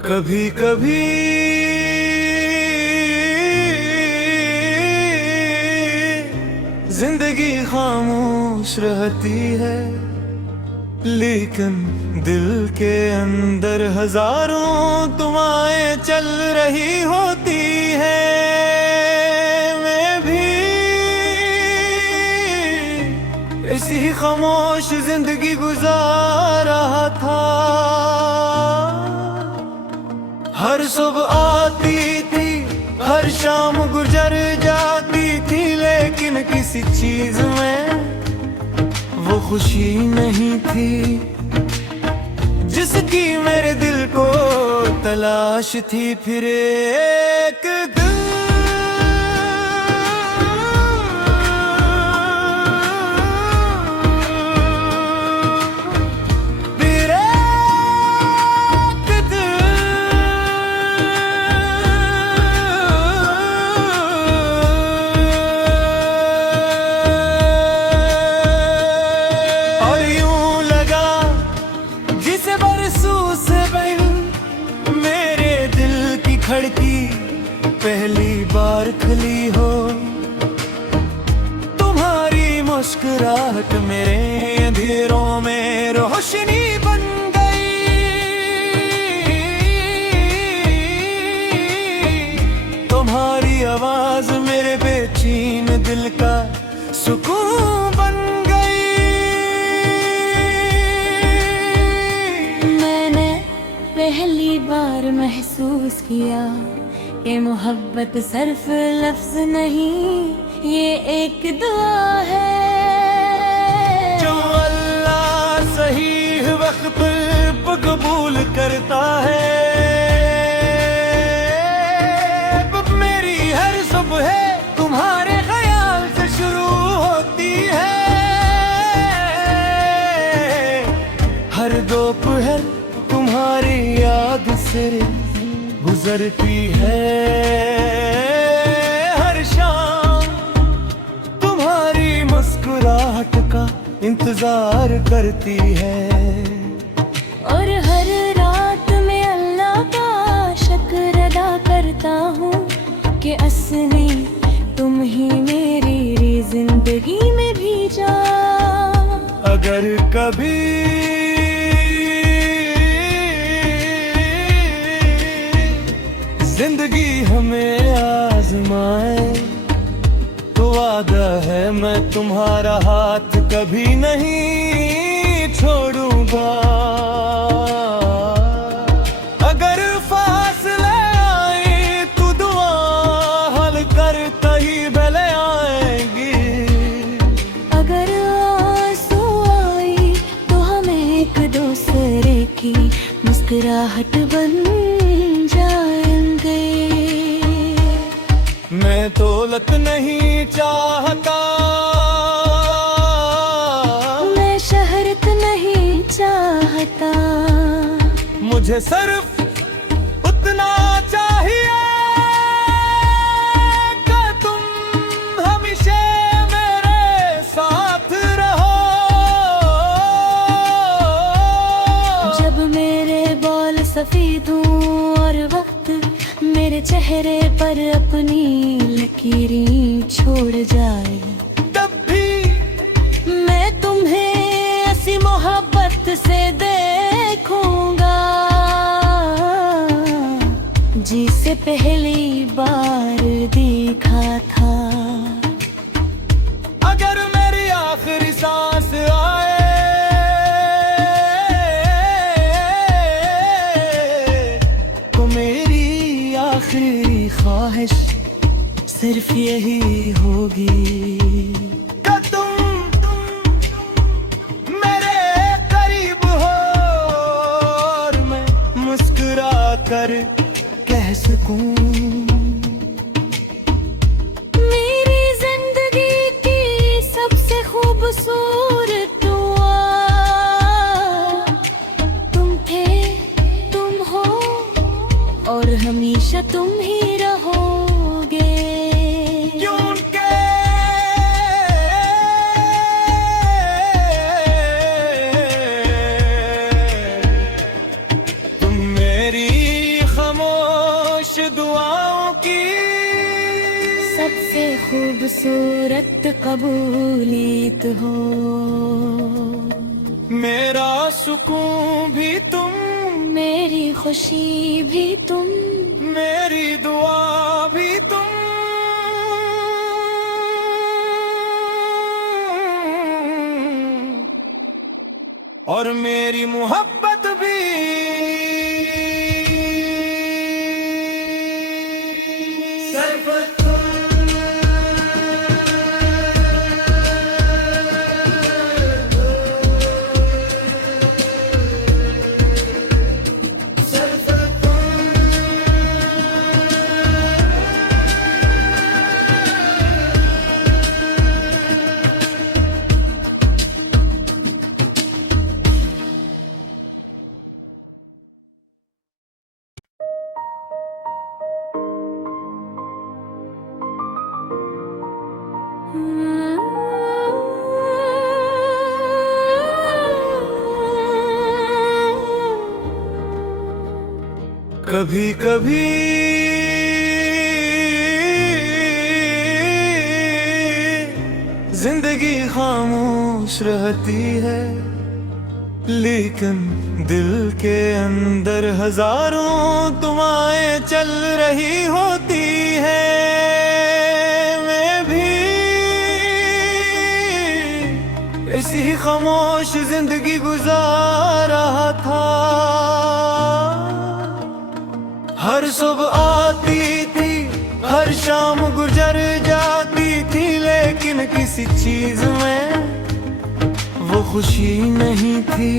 कभी कभी जिंदगी खामोश रहती है, लेकिन दिल के अंदर हजारों दुआएं चल रही होती है। मैं भी इसी खामोश जिंदगी गुजार रहा था। हर सुबह आती थी, हर शाम गुजर जाती थी, लेकिन किसी चीज में वो खुशी नहीं थी जिसकी मेरे दिल को तलाश थी। फिर एक दिन खिड़की पहली बार खुली हो, तुम्हारी मुस्कुराहट मेरे अंधेरों में रोशनी बन गई। तुम्हारी आवाज मेरे बेचैन दिल का सुकून बन गई। मैंने पहली बार महसूस किया ये मोहब्बत सिर्फ लफ्ज नहीं, ये एक दुआ है जो अल्लाह सही वक्त पर कबूल करता है। मेरी हर सुबह तुम्हारे ख्याल से शुरू होती है, हर दोपहर तुम्हारी याद से गुजरती है, हर शाम तुम्हारी मुस्कुराहट का इंतजार करती है। और हर रात में अल्लाह का शुक्र अदा करता हूँ कि असली तुम ही मेरी जिंदगी में भेजा। अगर कभी जिंदगी हमें आजमाए तो वादा है मैं तुम्हारा हाथ कभी नहीं छोड़ूंगा। अगर फासले आए तो दुआ हल करता ही भले आएंगी। अगर आंसू आई तो हम एक दूसरे की मुस्कुराहट बन जाएंगे। मैं दौलत नहीं चाहता, मैं शहरत नहीं चाहता, मुझे सिर्फ उतना चाहिए कि तुम हमेशा मेरे साथ रहो। जब मेरे बाल सफेद हों और वक्त मेरे चेहरे पर अपनी लकीरें छोड़ जाए, तब भी मैं तुम्हें ऐसी मोहब्बत से देखूंगा जिसे पहली बार देखा था। अगर मेरी आखिरी सांस आए तो मेरी आखिरी ख्वाहिश सिर्फ यही होगी कि तुम मेरे करीब हो और मैं मुस्कुरा कर कह सकूं मेरी जिंदगी की सबसे खूबसूरत दुआ तुम थे, तुम हो और हमेशा तुम ही रहोगे। तुम मेरी दुआओं की सबसे खूबसूरत कबूलियत हो। मेरा सुकून भी तुम, मेरी खुशी भी तुम, मेरी दुआ भी तुम। और मेरी मोहब्बत भी। कभी कभी जिंदगी खामोश रहती है, लेकिन दिल के अंदर हजारों दुआएं चल रही होती है। मैं भी इसी खामोश जिंदगी गुजार रहा था। हर सुबह आती थी, हर शाम गुजर जाती थी, लेकिन किसी चीज में वो खुशी नहीं थी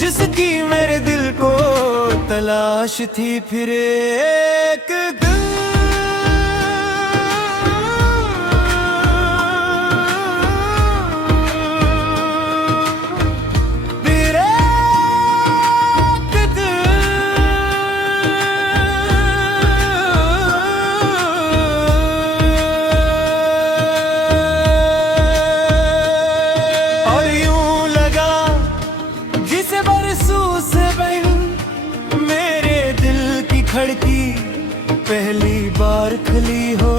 जिसकी मेरे दिल को तलाश थी। फिर एक दिन खिड़की पहली बार खुली हो,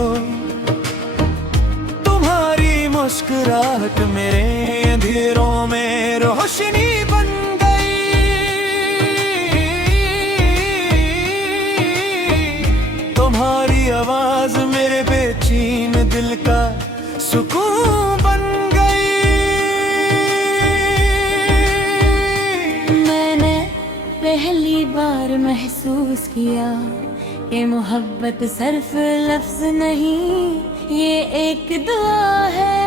तुम्हारी मुस्कुराहट मेरे अंधेरों में रोशनी बन गई। तुम्हारी आवाज मेरे बेचैन दिल का सुकून बन गई। मैंने पहली बार महसूस किया ये मोहब्बत सिर्फ लफ्ज नहीं, ये एक दुआ है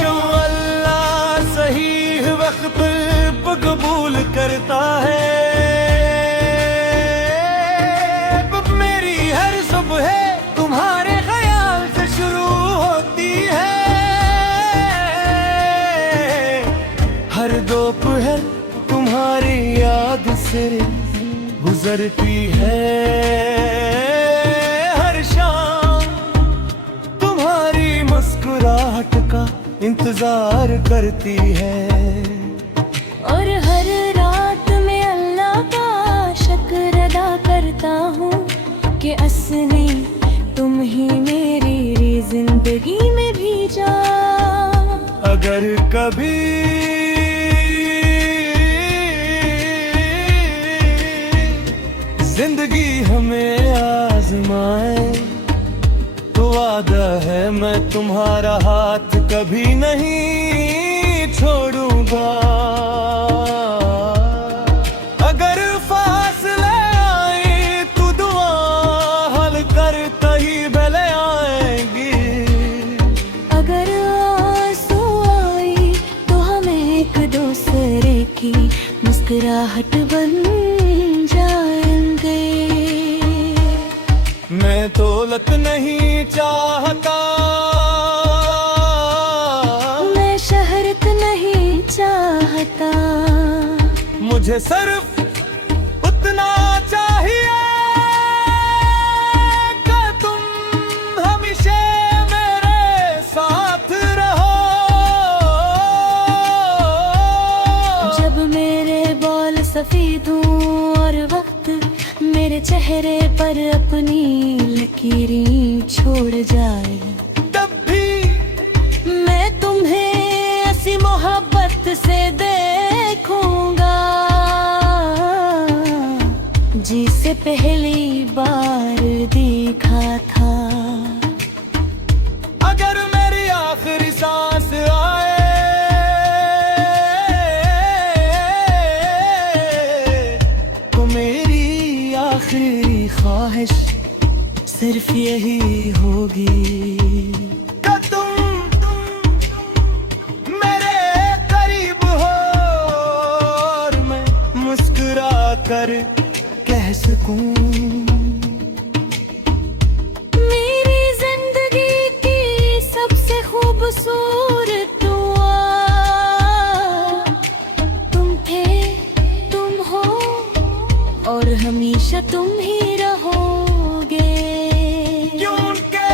जो अल्लाह सही वक्त पर कबूल करता है। अब मेरी हर सुबह तुम्हारे ख्याल से शुरू होती है, हर दोपहर तुम्हारी याद से गुजरती है, हर शाम तुम्हारी मुस्कुराहट का इंतजार करती है। और हर रात में अल्लाह का शुक्र अदा करता हूँ कि असली तुम ही मेरी जिंदगी में भेजा। अगर कभी जिंदगी हमें आजमाए तो वादा है मैं तुम्हारा हाथ कभी नहीं छोड़ूंगा। अगर फासले आए तो दुआ हल करता ही भले आएंगी। अगर आंसू आई तो हम एक दूसरे की मुस्कुराहट बन जाएंगे। मैं दौलत नहीं चाहता, मैं शहरत नहीं चाहता, मुझे सिर्फ उतना चाहिए कि तुम हमेशा मेरे साथ रहो। जब मेरे बाल सफेद हों और वक्त मेरे चेहरे पर अपनी लकीरें छोड़ जाए, तब भी मैं तुम्हें ऐसी मोहब्बत से देखूंगा जिसे पहली बार देखा था। अगर मेरी आखिरी सांस आए तो मेरी आखिरी ख्वाहिश सिर्फ यही होगी कि तुम मेरे करीब हो और मैं मुस्कुरा कर कह सकूं मेरी जिंदगी की सबसे खूबसूरत दुआ तुम थे, तुम हो और हमेशा तुम ही रहोगे। क्योंकि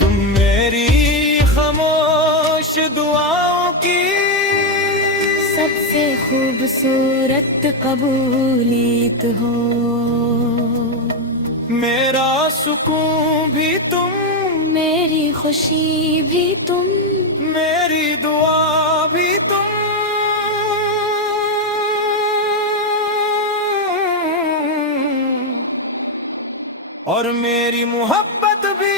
तुम मेरी खामोश दुआओं की सबसे खूबसूरत कबूलियत हो। मेरा सुकून भी तुम, मेरी खुशी भी तुम, मेरी दुआ भी तुम। और मेरी मोहब्बत भी।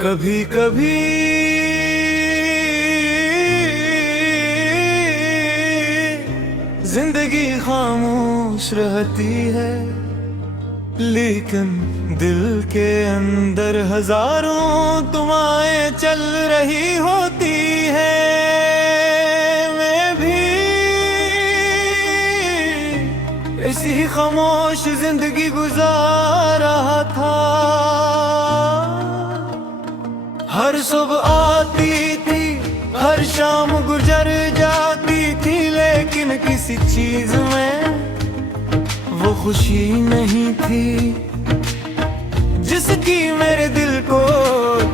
कभी कभी जिंदगी खामोश रहती है, लेकिन दिल के अंदर हजारों दुआएं चल रही होती है। मैं भी इसी खामोश जिंदगी गुजार रहा था। हर सुबह आती थी, हर शाम गुजर जाती थी, लेकिन किसी चीज में वो खुशी नहीं थी जिसकी मेरे दिल को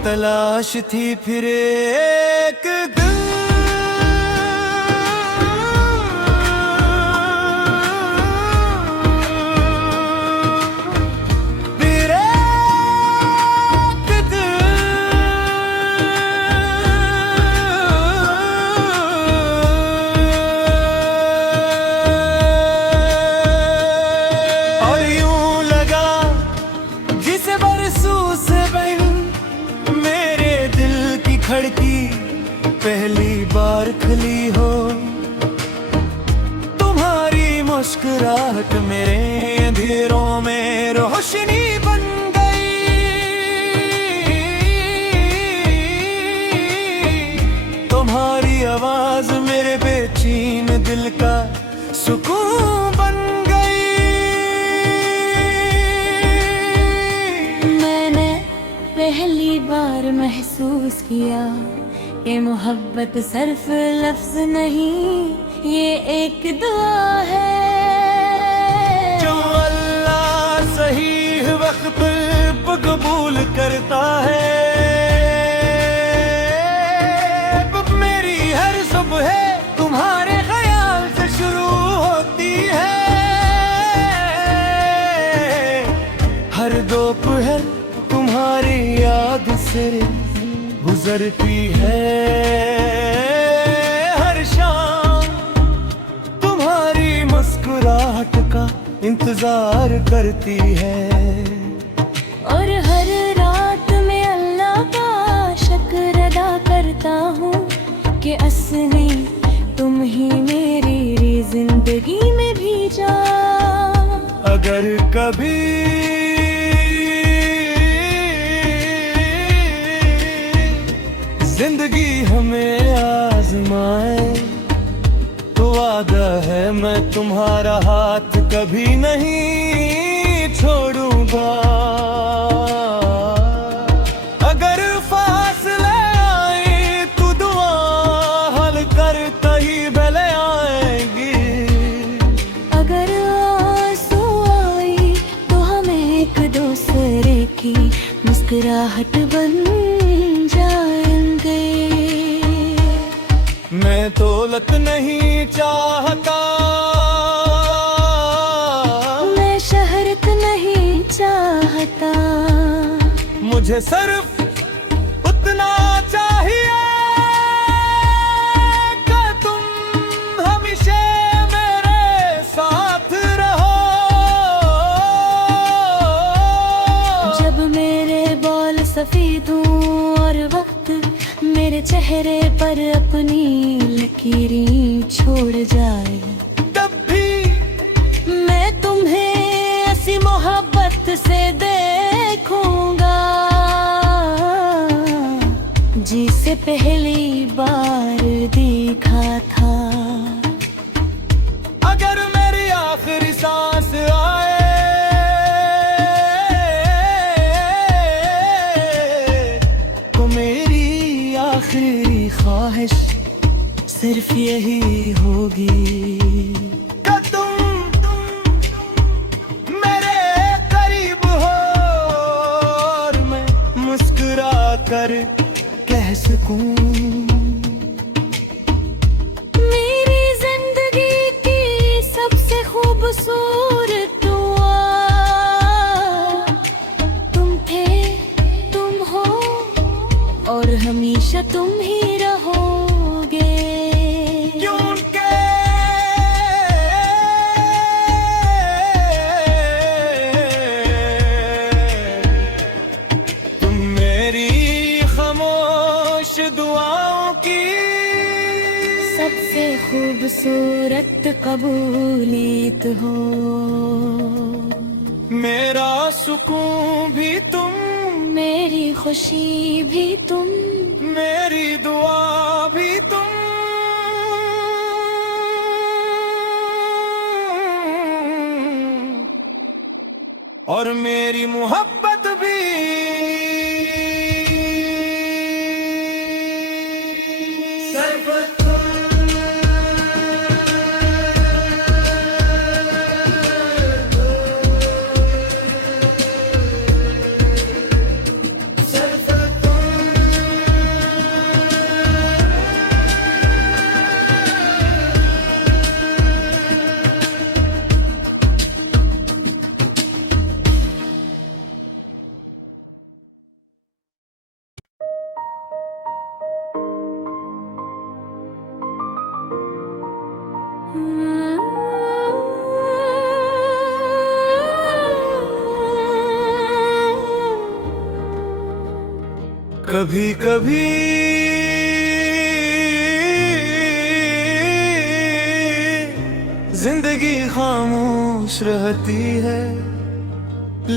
तलाश थी। फिर एक दिन खिड़की पहली बार खुली हो, तुम्हारी मुस्कुराहट मेरे अंधेरों में रोशनी बन गई। तुम्हारी आवाज मेरे बेचैन दिल का सुकून बन गई। मैंने पहली बार महसूस किया ये मोहब्बत सिर्फ लफ्ज नहीं, ये एक दुआ है जो अल्लाह सही वक्त पर कबूल करता है। अब मेरी हर सुबह तुम्हारे ख्याल से शुरू होती है, हर दोपहर तुम्हारी याद से गुजरती है, हर शाम तुम्हारी मुस्कुराहट का इंतजार करती है। और हर रात में अल्लाह का शुक्र अदा कर कभी जिंदगी हमें आजमाए तो वादा है मैं तुम्हारा हाथ कभी नहीं छोड़ूंगा। अगर फासले आए तो दुआ हल कर कहीं भले आएंगी। अगर आंसू आई तो हम एक दूसरे की मुस्कुराहट बन जाएंगे। मैं दौलत नहीं चाहता, मैं शहरत नहीं चाहता, मुझे सिर्फ उतना चाहिए कि तुम हमेशा मेरे साथ रहो। जब मेरे बाल सफेद हों और वक्त मेरे चेहरे पर अपनी लकीरें छोड़ जाए, तब भी मैं तुम्हें ऐसी मोहब्बत से देखूंगा जिसे पहली बार देखा था। अगर मेरी आखिरी सांस आए तो मेरी आखिरी ख्वाहिश सिर्फ यही होगी कि तुम मेरे करीब हो और मैं मुस्कुरा कर कह सकूं मेरी जिंदगी की सबसे खूबसूरत दुआ तुम थे, तुम हो और हमेशा तुम ही रहोगे। क्योंकि तुम मेरी खामोश दुआओं की सबसे खूबसूरत कबूलियत हो। मेरा सुकून भी तुम, मेरी खुशी भी तुम, मेरी दुआ भी तुम। और मेरी मोहब्बत भी। कभी कभी जिंदगी खामोश रहती है,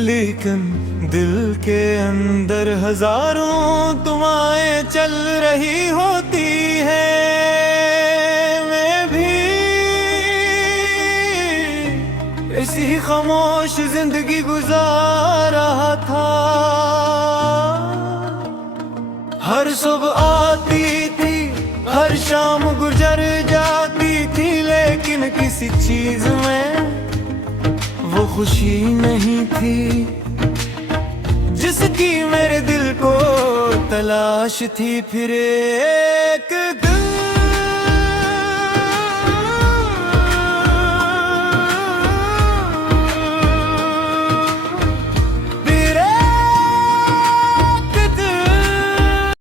लेकिन दिल के अंदर हजारों दुआएं चल रही होती है। मैं भी इसी खामोश जिंदगी गुजार रहा था। हर सुबह आती थी, हर शाम गुजर जाती थी, लेकिन किसी चीज में वो खुशी नहीं थी जिसकी मेरे दिल को तलाश थी। फिर एक